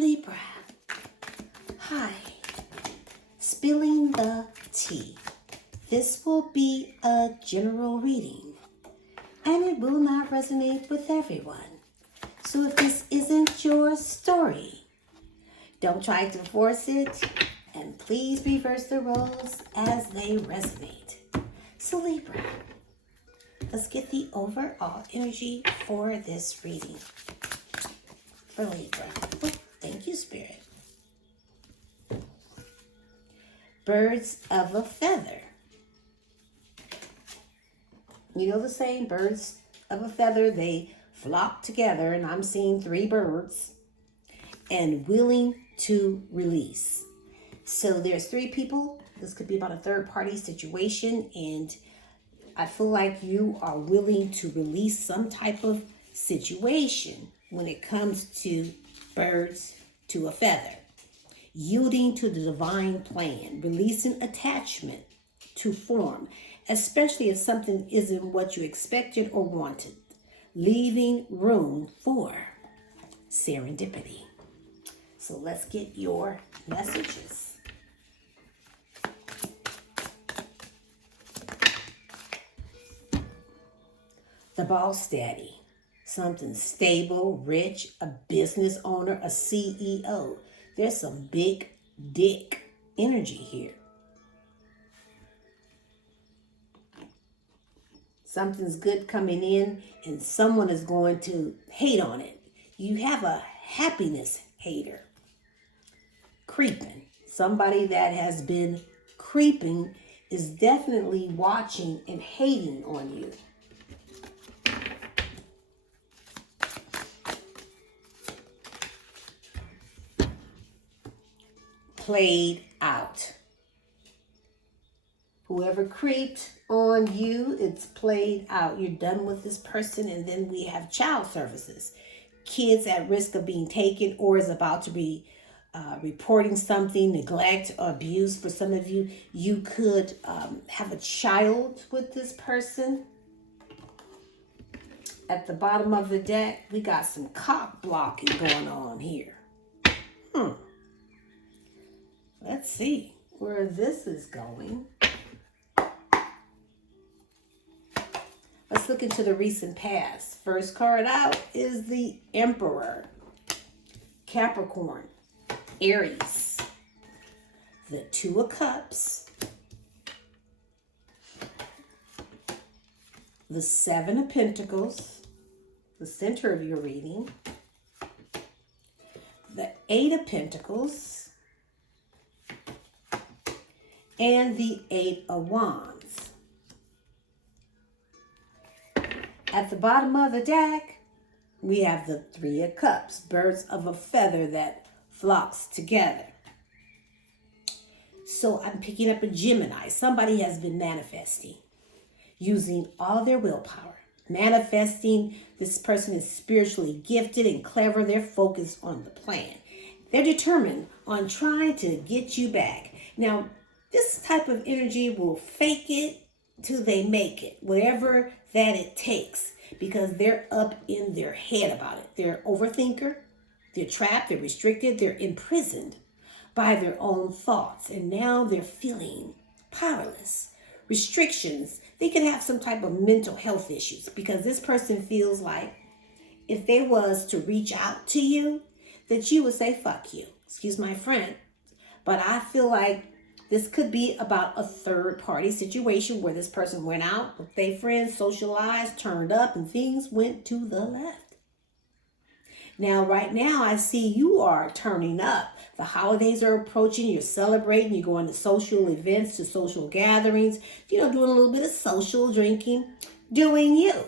Libra. Hi. Spilling the tea. This will be a general reading, and it will not resonate with everyone. So if this isn't your story, don't try to force it, and please reverse the roles as they resonate. So Libra, let's get the overall energy for this reading. For Libra. Oh, thank you, Spirit. Birds of a feather. You know the saying, birds of a feather, they flock together, and I'm seeing 3 birds, and willing to release. So there's 3 people. This could be about a third-party situation, and I feel like you are willing to release some type of situation when it comes to birds to a feather. Yielding to the divine plan, releasing attachment to form, especially if something isn't what you expected or wanted, leaving room for serendipity. So let's get your messages. The boss daddy, something stable, rich, a business owner, a CEO. There's some big dick energy here. Something's good coming in, and someone is going to hate on it. You have a happiness hater. Creeping. Somebody that has been creeping is definitely watching and hating on you. Played out. Whoever creeped on you, it's played out. You're done with this person, and then we have child services. Kids at risk of being taken or is about to be reporting something, neglect or abuse. For some of you, you could have a child with this person. At the bottom of the deck, we got some cock blocking going on here. Let's see where this is going. Let's look into the recent past. First card out is the Emperor. Capricorn, Aries, the 2 of Cups, the 7 of Pentacles, the center of your reading, the 8 of Pentacles, and the 8 of Wands. At the bottom of the deck, we have the 3 of Cups, birds of a feather that flocks together. So I'm picking up a Gemini. Somebody has been manifesting, using all their willpower. Manifesting, this person is spiritually gifted and clever. They're focused on the plan. They're determined on trying to get you back. Now, this type of energy will fake it till they make it, whatever that it takes, because they're up in their head about it. They're an overthinker, they're trapped, they're restricted, they're imprisoned by their own thoughts, and now they're feeling powerless. Restrictions, they can have some type of mental health issues, because this person feels like if they was to reach out to you, that you would say, fuck you. Excuse my friend. But I feel like this could be about a third-party situation where this person went out with their friends, socialized, turned up, and things went to the left. Now, right now, I see you are turning up. The holidays are approaching. You're celebrating. You're going to social events, to social gatherings, doing a little bit of social drinking, doing you.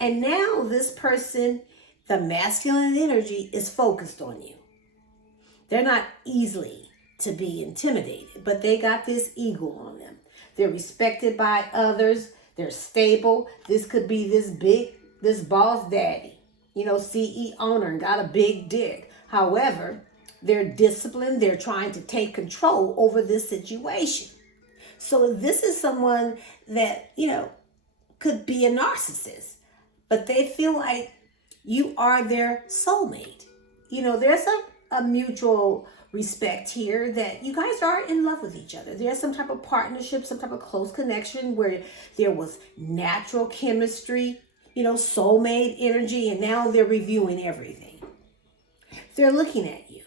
And now this person, the masculine energy, is focused on you. They're not easily to be intimidated, but they got this ego on them. They're respected by others. They're stable. This could be this boss daddy, CEO owner, and got a big dick. However, they're disciplined. They're trying to take control over this situation. So this is someone that, could be a narcissist, but they feel like you are their soulmate. There's a a mutual respect here that you guys are in love with each other. There's some type of partnership, some type of close connection where there was natural chemistry, soulmate energy, and now they're reviewing everything. They're looking at you.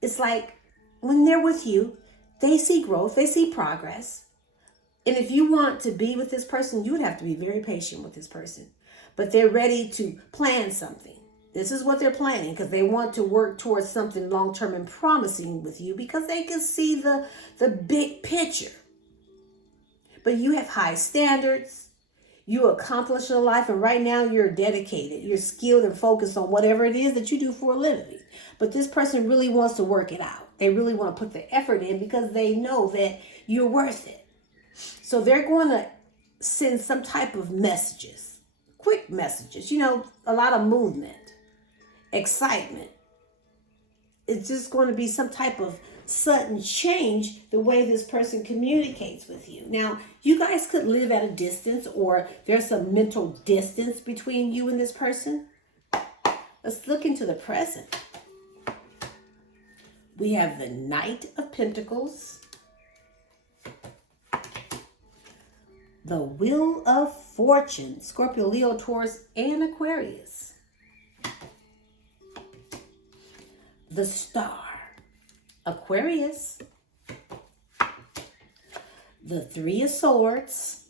It's like when they're with you, they see growth, they see progress. And if you want to be with this person, you would have to be very patient with this person. But they're ready to plan something. This is what they're planning because they want to work towards something long-term and promising with you because they can see the big picture. But you have high standards. You accomplish in life, and right now you're dedicated. You're skilled and focused on whatever it is that you do for a living. But this person really wants to work it out. They really want to put the effort in because they know that you're worth it. So they're going to send some type of messages, quick messages, a lot of movement, excitement. It's just going to be some type of sudden change the way this person communicates with you. Now, you guys could live at a distance or there's some mental distance between you and this person. Let's look into the present. We have the Knight of Pentacles, the Wheel of Fortune, Scorpio, Leo, Taurus, and Aquarius. The Star, Aquarius. The Three of Swords.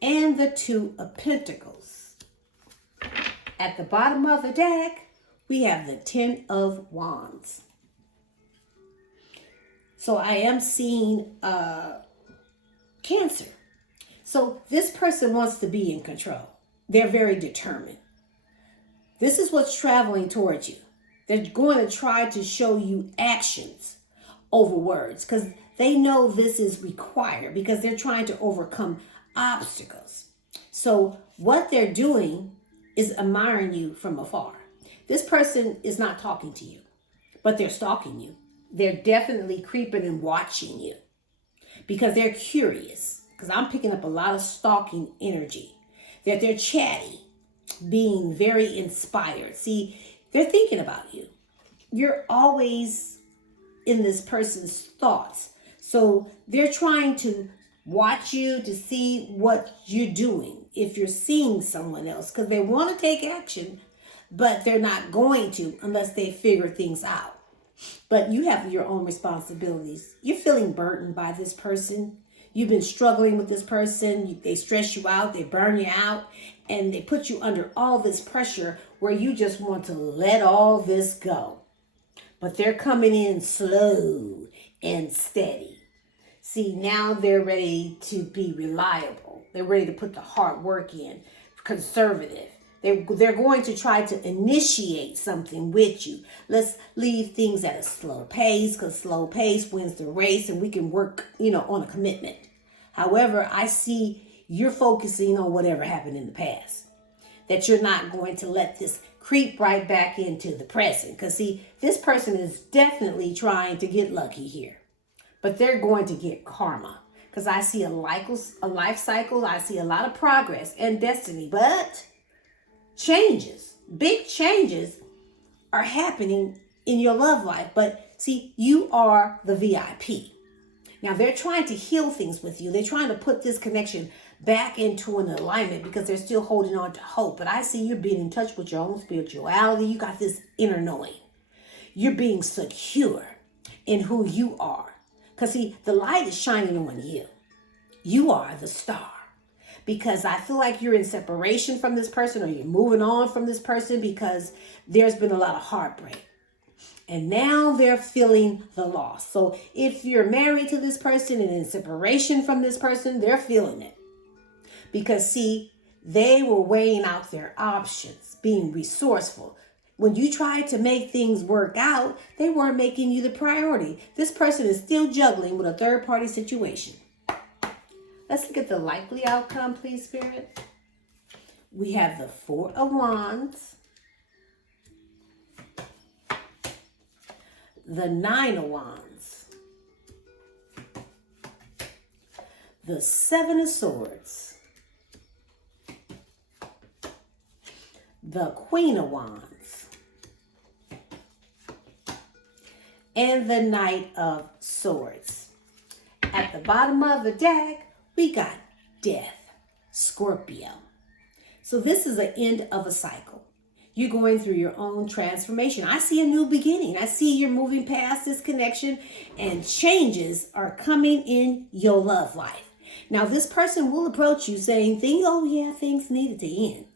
And the Two of Pentacles. At the bottom of the deck, we have the Ten of Wands. So I am seeing Cancer. So this person wants to be in control. They're very determined. This is what's traveling towards you. They're going to try to show you actions over words because they know this is required because they're trying to overcome obstacles. So what they're doing is admiring you from afar. This person is not talking to you, but they're stalking you. They're definitely creeping and watching you because they're curious. Because I'm picking up a lot of stalking energy. That they're chatty, being very inspired. See, they're thinking about you. You're always in this person's thoughts. So they're trying to watch you to see what you're doing. If you're seeing someone else, because they want to take action, but they're not going to unless they figure things out. But you have your own responsibilities. You're feeling burdened by this person. You've been struggling with this person. They stress you out. They burn you out. And they put you under all this pressure where you just want to let all this go. But they're coming in slow and steady. See, now they're ready to be reliable. They're ready to put the hard work in. Conservative. They're going to try to initiate something with you. Let's leave things at a slow pace because slow pace wins the race and we can work, on a commitment. However, I see you're focusing on whatever happened in the past. That you're not going to let this creep right back into the present. Because see, this person is definitely trying to get lucky here. But they're going to get karma. Because I see a life cycle. I see a lot of progress and destiny. But changes, big changes are happening in your love life. But see, you are the VIP. Now they're trying to heal things with you. They're trying to put this connection back into an alignment because they're still holding on to hope. But I see you're being in touch with your own spirituality. You got this inner knowing. You're being secure in who you are. Because see, the light is shining on you. You are the star. Because I feel like you're in separation from this person or you're moving on from this person because there's been a lot of heartbreak. And now they're feeling the loss. So if you're married to this person and in separation from this person, they're feeling it. Because see, they were weighing out their options, being resourceful. When you tried to make things work out, they weren't making you the priority. This person is still juggling with a third-party situation. Let's look at the likely outcome, please, Spirit. We have the Four of Wands, the Nine of Wands, the Seven of Swords, the Queen of Wands, and the Knight of Swords. At the bottom of the deck, we got Death, Scorpio. So this is the end of a cycle. You're going through your own transformation. I see a new beginning. I see you're moving past this connection and changes are coming in your love life. Now, this person will approach you saying, oh yeah, things needed to end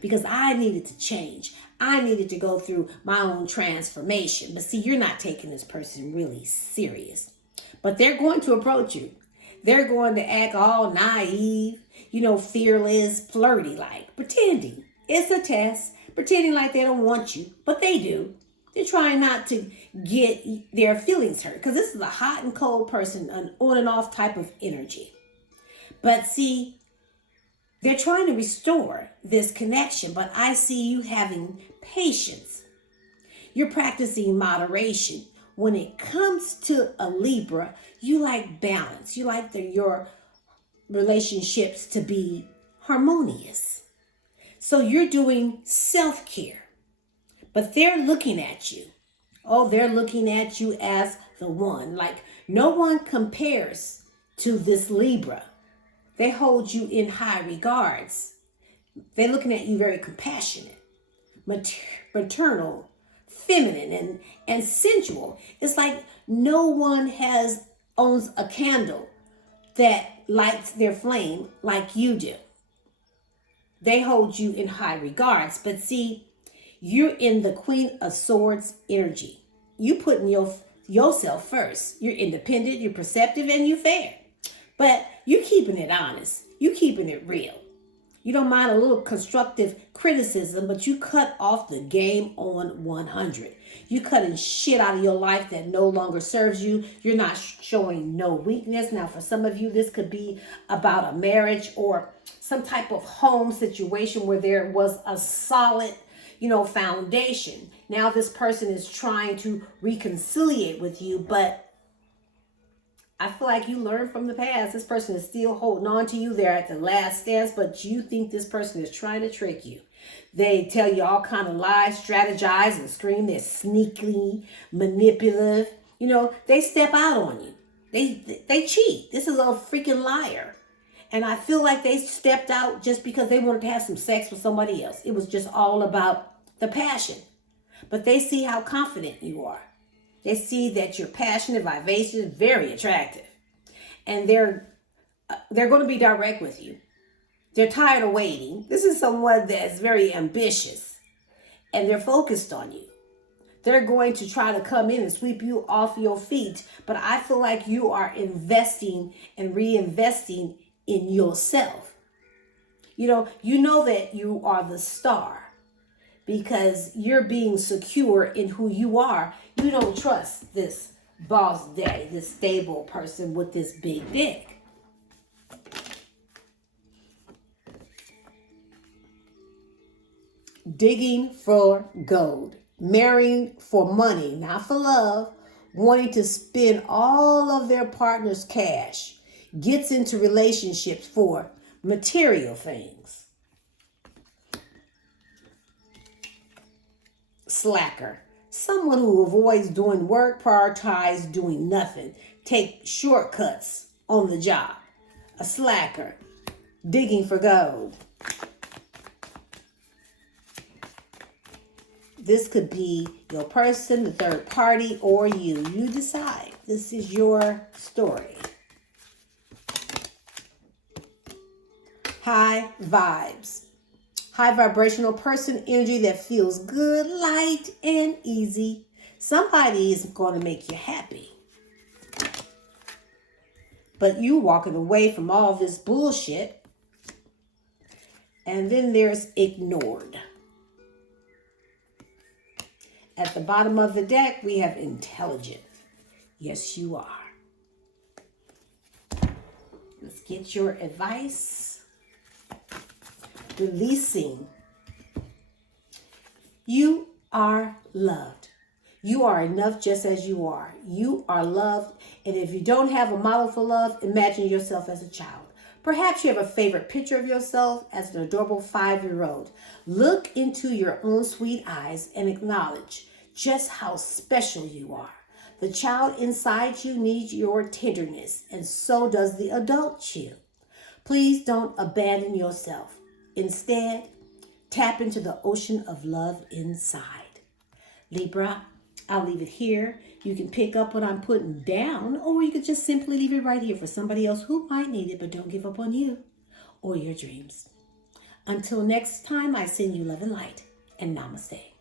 because I needed to change. I needed to go through my own transformation. But see, you're not taking this person really serious. But they're going to approach you. They're going to act all naive, fearless, flirty-like, pretending. It's a test. Pretending like they don't want you, but they do. They're trying not to get their feelings hurt because this is a hot and cold person, an on and off type of energy. But see, they're trying to restore this connection, but I see you having patience. You're practicing moderation. When it comes to a Libra, you like balance. You like your relationships to be harmonious. So you're doing self-care, but they're looking at you. Oh, they're looking at you as the one. Like no one compares to this Libra. They hold you in high regards. They're looking at you very compassionate, maternal, feminine, and sensual. It's like no one owns a candle that lights their flame like you do. They hold you in high regards. But see, you're in the Queen of Swords energy. You putting yourself first. You're independent, you're perceptive, and you're fair. But you keeping it honest. You keeping it real. You don't mind a little constructive criticism, but you cut off the game on 100. You cutting shit out of your life that no longer serves you. You're not showing no weakness. Now, for some of you, this could be about a marriage or some type of home situation where there was a solid, foundation. Now this person is trying to reconciliate with you, but I feel like you learned from the past. This person is still holding on to you. They're at the last stance, but you think this person is trying to trick you. They tell you all kind of lies, strategize, and scream. They're sneaky, manipulative. They step out on you. They cheat. This is a freaking liar. And I feel like they stepped out just because they wanted to have some sex with somebody else. It was just all about the passion. But they see how confident you are. They see that you're passionate, vivacious, very attractive. And they're going to be direct with you. They're tired of waiting. This is someone that's very ambitious. And they're focused on you. They're going to try to come in and sweep you off your feet. But I feel like you are investing and reinvesting in yourself. You know that you are the star. Because you're being secure in who you are. You don't trust this boss daddy, this stable person with this big dick. Digging for gold. Marrying for money, not for love. Wanting to spend all of their partner's cash. Gets into relationships for material things. Slacker. Someone who avoids doing work, prioritize doing nothing. Take shortcuts on the job. A slacker. Digging for gold. This could be your person, the third party, or you. You decide. This is your story. High vibes. High vibrational person energy that feels good, light, and easy. Somebody is going to make you happy. But you walking away from all this bullshit. And then there's ignored. At the bottom of the deck, we have intelligent. Yes, you are. Let's get your advice. Releasing. You are loved. You are enough just as you are. You are loved. And if you don't have a model for love, imagine yourself as a child. Perhaps you have a favorite picture of yourself as an adorable 5-year-old. Look into your own sweet eyes and acknowledge just how special you are. The child inside you needs your tenderness, and so does the adult you. Please don't abandon yourself. Instead, tap into the ocean of love inside. Libra, I'll leave it here. You can pick up what I'm putting down, or you could just simply leave it right here for somebody else who might need it, but don't give up on you or your dreams. Until next time, I send you love and light, and namaste.